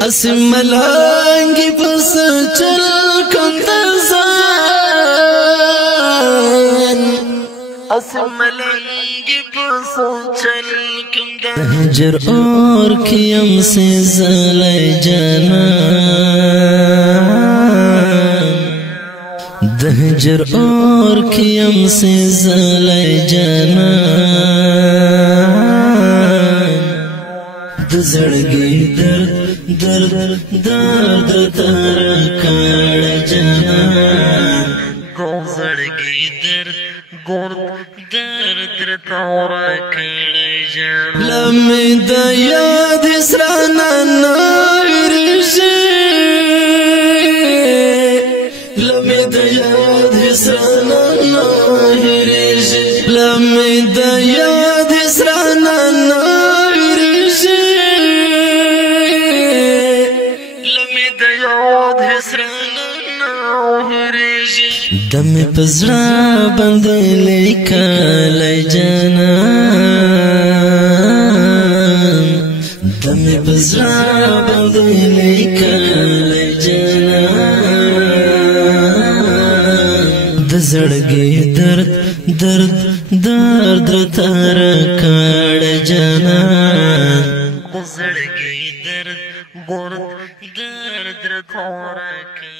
اسم ملانگی پس چل کندزان اسم ملانگی پس چل کندزان هجر اور کیم سے زلی جانان دهجر اور کیم سے زلی جانان دزڑگی درد تارا کار جانان دزڑگی درد تارا کار جانان لمی دا یاد اسرانا نایرشی لمی دا یاد اسرانا نایرشی لمی دا یاد اسرانا نایرشی لمی دا یاد اسرانا نایرشی دم پزرا بندلی کالی جانان دم پزرا بندلی کالی جانان دزڑگی درد تارا کار جانان دزڑگی درد تارا کار